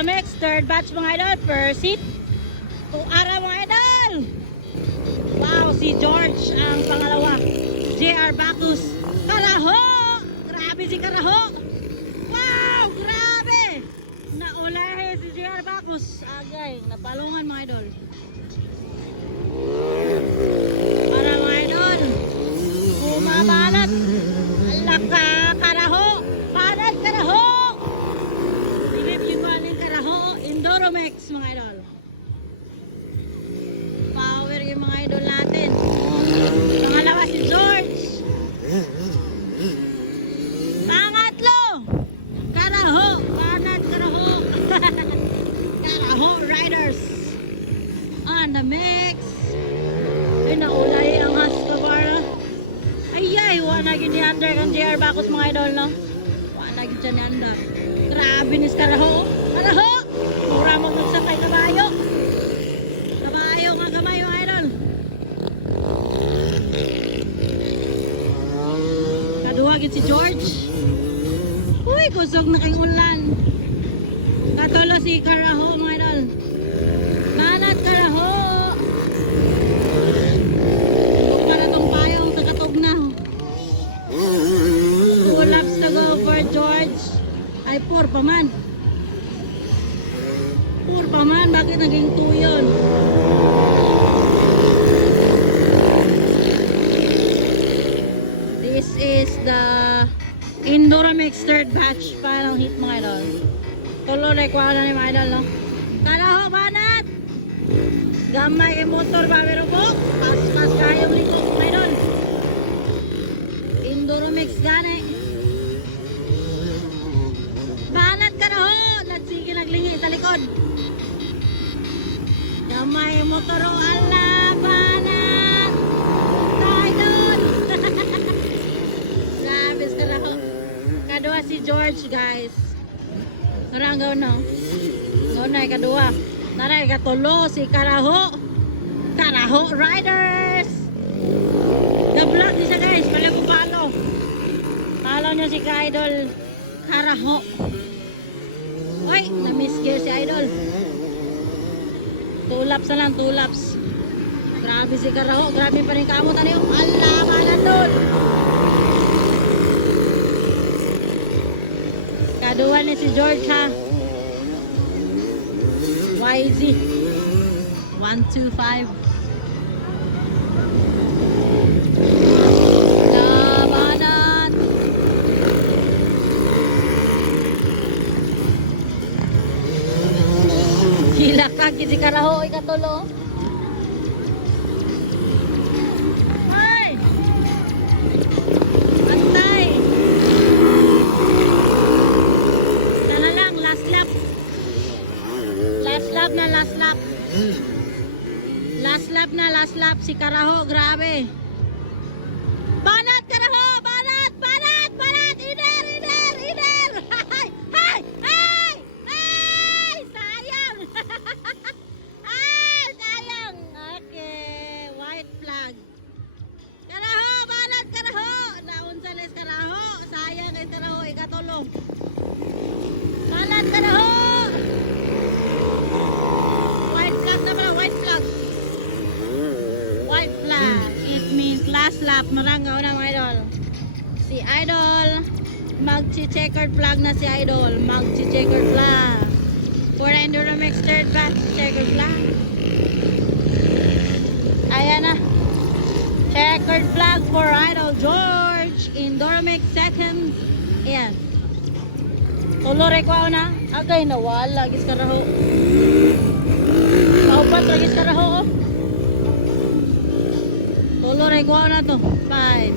Enduramex, third batch mga idol, per seat. Tuara mga idol. Wow, si George ang pangalawa. JR Bacus. Karaho! Grabe si Karaho! Wow! Grabe! Naulahe si JR Bacus. Agay, napalungan mga idol. Para mga idol. Bumabalat. Alaka, Karaho! Banat, Karaho! Philip Limaling Karaho. Enduramex mga idol. Power yung mga idol natin. Pangalawa si George. Pangatlo, Karaho. Banat, Karaho. Karaho Riders. On the mix. Ay, naulay ang Husqvarna. Ayay, wala yun ni Under kang JR Bacus mga idol, no? Wala yun dyan ni Under. Grabe ni Karaho. Karaho! Mura mo magsakay kabayo. Kabayo nga kamay mga idol. Kaduhagin si George. Uy, kusog na kayong ulan. Katolo si Karaho mga idol. Banat Karaho. Huwag ka na tong payong sa katugnaw. 2 laps to go for George. Ay, 4 pa man. 4 pa man. Bakit naging 2 yun? This is the Enduramex third batch. Parang hit mga idol. Tulo na ikuha na ni mga idol, no? Karaho, banat! Gamay yung motor ba pero po? Pas kayong likod mga idol. Enduramex gani. Banat Karaho! Nagsige naglingi sa likod. Gamay yung motor o ala, banat! Idol! Labis Karaho. Kadua si George guys. Naranggaw no? Ngunay kadua. Naray katulo si Karaho. Karaho Riders. Gablog niya siya guys. Palagong palo. Palo niyo si ka-idol Karaho. Uy, na-miss gear si idol. 2 laps na lang, 2 laps. Grabe si Karaho. Grabe pa rin kamutan niyo. Ala, manatol. Kaduan ni si George ha. YZ 125. Labanan. Hilakag si Karaho ikatulo. Ay! Antay! Sana lang, last lap. Last lap na, last lap. Last lap na, last lap. Si Karaho, grabe. Banat, Karaho! Banat! Banat! Banat! Iner! Iner! Iner! Hay! Hay! Hay! Hay! Sayang! Ay! Sayang! Okay. White flag. Karaho! Banat, Karaho! Naunsan is Karaho. Sayang is Karaho. Ikatulong. Banat, Karaho! Last lap, marangaw na mga idol. Si idol, magchi-checkered flag na si idol. Magchi-checkered flag. For Enduramex third batch, checkered flag. Ayan na. Checkered flag for idol George. Enduramex second. Ayan. Tulore ko na. Agay nawala. Gis Karaho. Paupat lagi Karaho. Tulore ko na to. 5,